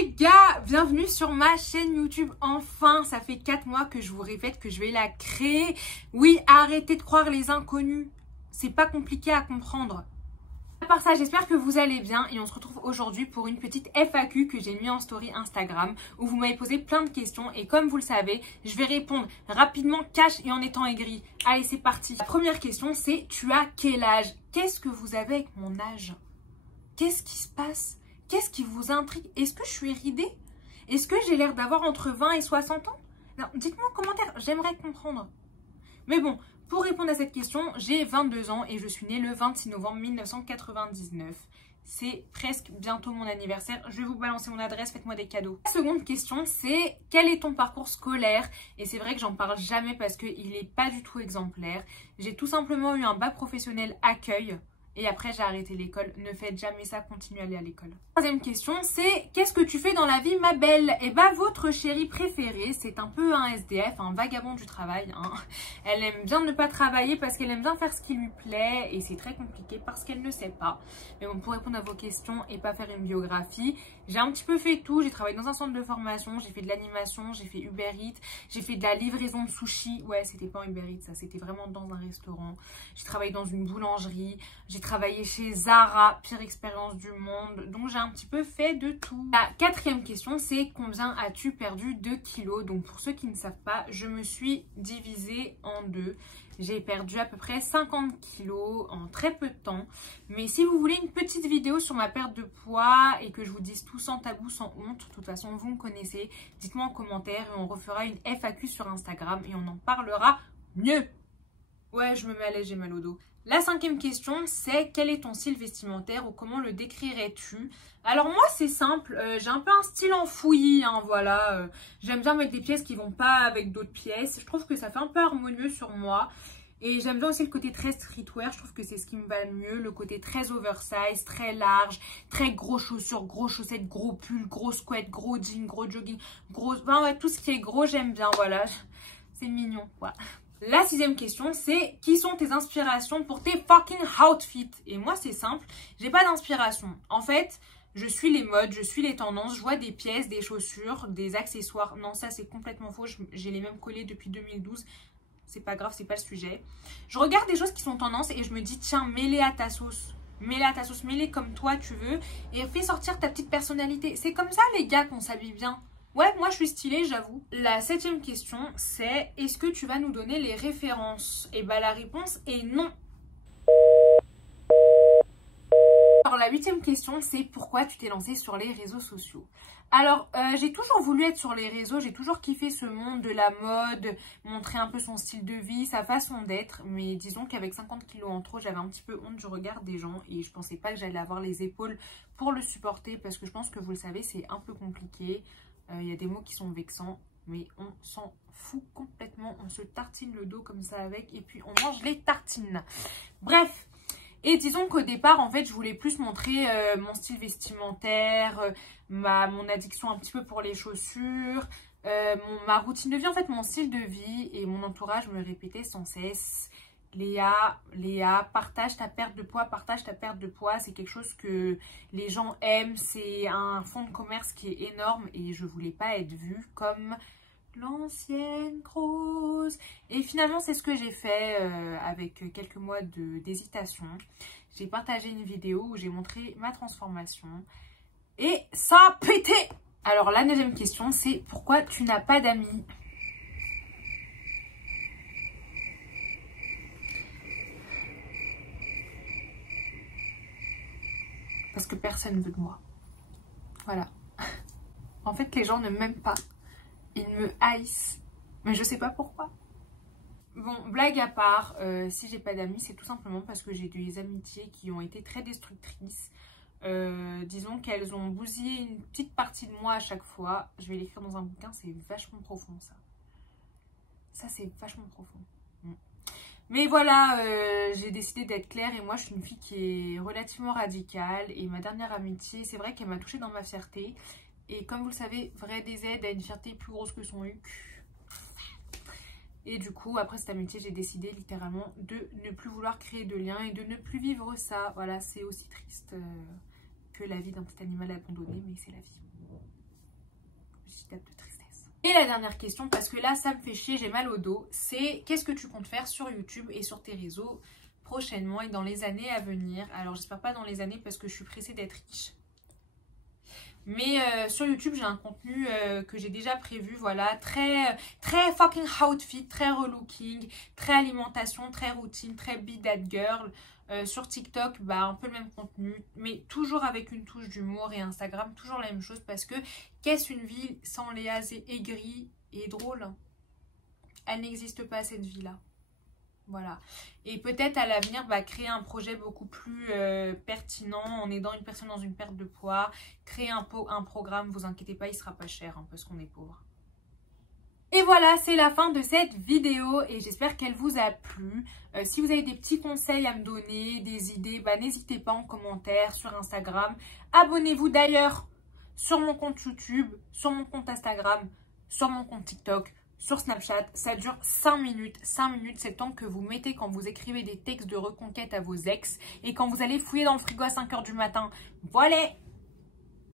les gars, bienvenue sur ma chaîne YouTube. Enfin, ça fait 4 mois que je vous répète que je vais la créer. Oui, arrêtez de croire les inconnus. C'est pas compliqué à comprendre. À part ça, j'espère que vous allez bien et on se retrouve aujourd'hui pour une petite FAQ que j'ai mis en story Instagram où vous m'avez posé plein de questions et comme vous le savez, je vais répondre rapidement, cash et en étant aigri. Allez, c'est parti. La première question, c'est tu as quel âge? Qu'est-ce que vous avez avec mon âge? Qu'est-ce qui se passe? Qu'est-ce qui vous intrigue? Est-ce que je suis ridée? Est-ce que j'ai l'air d'avoir entre 20 et 60 ans? Non, dites-moi en commentaire, j'aimerais comprendre. Mais bon, pour répondre à cette question, j'ai 22 ans et je suis née le 26 novembre 1999. C'est presque bientôt mon anniversaire. Je vais vous balancer mon adresse, faites-moi des cadeaux. La seconde question, c'est quel est ton parcours scolaire? Et c'est vrai que j'en parle jamais parce qu'il n'est pas du tout exemplaire. J'ai tout simplement eu un bac professionnel accueil. Et après, j'ai arrêté l'école. Ne faites jamais ça, continuez à aller à l'école. Troisième question, c'est qu'est-ce que tu fais dans la vie, ma belle? Eh ben, votre chérie préférée, c'est un peu un SDF, un vagabond du travail. Hein. Elle aime bien ne pas travailler parce qu'elle aime bien faire ce qui lui plaît. Et c'est très compliqué parce qu'elle ne sait pas. Mais bon, pour répondre à vos questions et pas faire une biographie, j'ai un petit peu fait tout. J'ai travaillé dans un centre de formation, j'ai fait de l'animation, j'ai fait Uber Eats, j'ai fait de la livraison de sushi. Ouais, c'était pas Uber Eats, ça, c'était vraiment dans un restaurant. J'ai travaillé dans une boulangerie. J'ai travaillé chez Zara, pire expérience du monde. Donc j'ai un petit peu fait de tout. La quatrième question, c'est combien as-tu perdu de kilos? Donc pour ceux qui ne savent pas, je me suis divisée en deux. J'ai perdu à peu près 50 kilos en très peu de temps. Mais si vous voulez une petite vidéo sur ma perte de poids et que je vous dise tout sans tabou, sans honte, de toute façon vous me connaissez, dites-moi en commentaire et on refera une FAQ sur Instagram et on en parlera mieux. Ouais, je me mets à l'aise, j'ai mal au dos. La cinquième question, c'est quel est ton style vestimentaire ou comment le décrirais-tu? Alors moi, c'est simple, j'ai un peu un style enfoui, hein, voilà. J'aime bien mettre des pièces qui vont pas avec d'autres pièces. Je trouve que ça fait un peu harmonieux sur moi. Et j'aime bien aussi le côté très streetwear, je trouve que c'est ce qui me va le mieux. Le côté très oversize, très large, très gros chaussures, gros chaussettes, gros pulls, gros sweats, gros jeans, gros jogging, gros... Enfin ouais, tout ce qui est gros, j'aime bien, voilà. C'est mignon, quoi. La sixième question, c'est qui sont tes inspirations pour tes fucking outfits? Et moi, c'est simple, j'ai pas d'inspiration. En fait, je suis les modes, je suis les tendances, je vois des pièces, des chaussures, des accessoires. Non, ça, c'est complètement faux. J'ai les mêmes collés depuis 2012. C'est pas grave, c'est pas le sujet. Je regarde des choses qui sont tendances et je me dis, tiens, mets-les à ta sauce. Mets-les à ta sauce, mets-les comme toi, tu veux. Et fais sortir ta petite personnalité. C'est comme ça, les gars, qu'on s'habille bien. Ouais, moi je suis stylée, j'avoue. La septième question, c'est est-ce que tu vas nous donner les références? Et bah la réponse est non. Alors la huitième question, c'est pourquoi tu t'es lancée sur les réseaux sociaux? Alors, j'ai toujours voulu être sur les réseaux, j'ai toujours kiffé ce monde de la mode, montrer un peu son style de vie, sa façon d'être. Mais disons qu'avec 50 kilos en trop, j'avais un petit peu honte du regard des gens et je pensais pas que j'allais avoir les épaules pour le supporter parce que je pense que vous le savez, c'est un peu compliqué. Il y a des mots qui sont vexants, mais on s'en fout complètement. On se tartine le dos comme ça avec et puis on mange les tartines. Bref, et disons qu'au départ, en fait, je voulais plus montrer mon style vestimentaire, mon addiction un petit peu pour les chaussures, ma routine de vie, en fait, mon style de vie. Et mon entourage me répétait sans cesse: Léa, partage ta perte de poids, partage ta perte de poids. C'est quelque chose que les gens aiment. C'est un fonds de commerce qui est énorme et je voulais pas être vue comme l'ancienne grosse. Et finalement, c'est ce que j'ai fait avec quelques mois d'hésitation. J'ai partagé une vidéo où j'ai montré ma transformation et ça a pété. Alors, la neuvième question, c'est pourquoi tu n'as pas d'amis? Parce que personne ne veut de moi. Voilà. En fait, les gens ne m'aiment pas. Ils me haïssent. Mais je sais pas pourquoi. Bon, blague à part, si j'ai pas d'amis, c'est tout simplement parce que j'ai des amitiés qui ont été très destructrices. Disons qu'elles ont bousillé une petite partie de moi à chaque fois. Je vais l'écrire dans un bouquin, c'est vachement profond ça. Ça, c'est vachement profond. Mais voilà, j'ai décidé d'être claire et moi je suis une fille qui est relativement radicale et ma dernière amitié, c'est vrai qu'elle m'a touchée dans ma fierté et comme vous le savez, vrai DZ a une fierté plus grosse que son huc. Et du coup, après cette amitié, j'ai décidé littéralement de ne plus vouloir créer de liens et de ne plus vivre ça. Voilà, c'est aussi triste que la vie d'un petit animal abandonné, mais c'est la vie. petite tape de tristesse. Et la dernière question, parce que là ça me fait chier, j'ai mal au dos, c'est qu'est-ce que tu comptes faire sur YouTube et sur tes réseaux prochainement et dans les années à venir? Alors j'espère pas dans les années parce que je suis pressée d'être riche. Mais sur YouTube, j'ai un contenu que j'ai déjà prévu, voilà, très fucking outfit, très relooking, très alimentation, très routine, très be that girl. Sur TikTok, bah, un peu le même contenu, mais toujours avec une touche d'humour, et Instagram, toujours la même chose, parce que qu'est-ce une vie sans Léa aigrie et drôle? Elle n'existe pas, cette vie-là. Voilà. Et peut-être à l'avenir, bah, créer un projet beaucoup plus pertinent en aidant une personne dans une perte de poids. Créer un programme, vous inquiétez pas, il sera pas cher hein, parce qu'on est pauvre. Et voilà, c'est la fin de cette vidéo et j'espère qu'elle vous a plu. Si vous avez des petits conseils à me donner, des idées, bah, n'hésitez pas en commentaire sur Instagram. Abonnez-vous d'ailleurs sur mon compte YouTube, sur mon compte Instagram, sur mon compte TikTok, sur Snapchat. Ça dure 5 minutes. 5 minutes, c'est le temps que vous mettez quand vous écrivez des textes de reconquête à vos ex et quand vous allez fouiller dans le frigo à 5 h du matin. Voilà!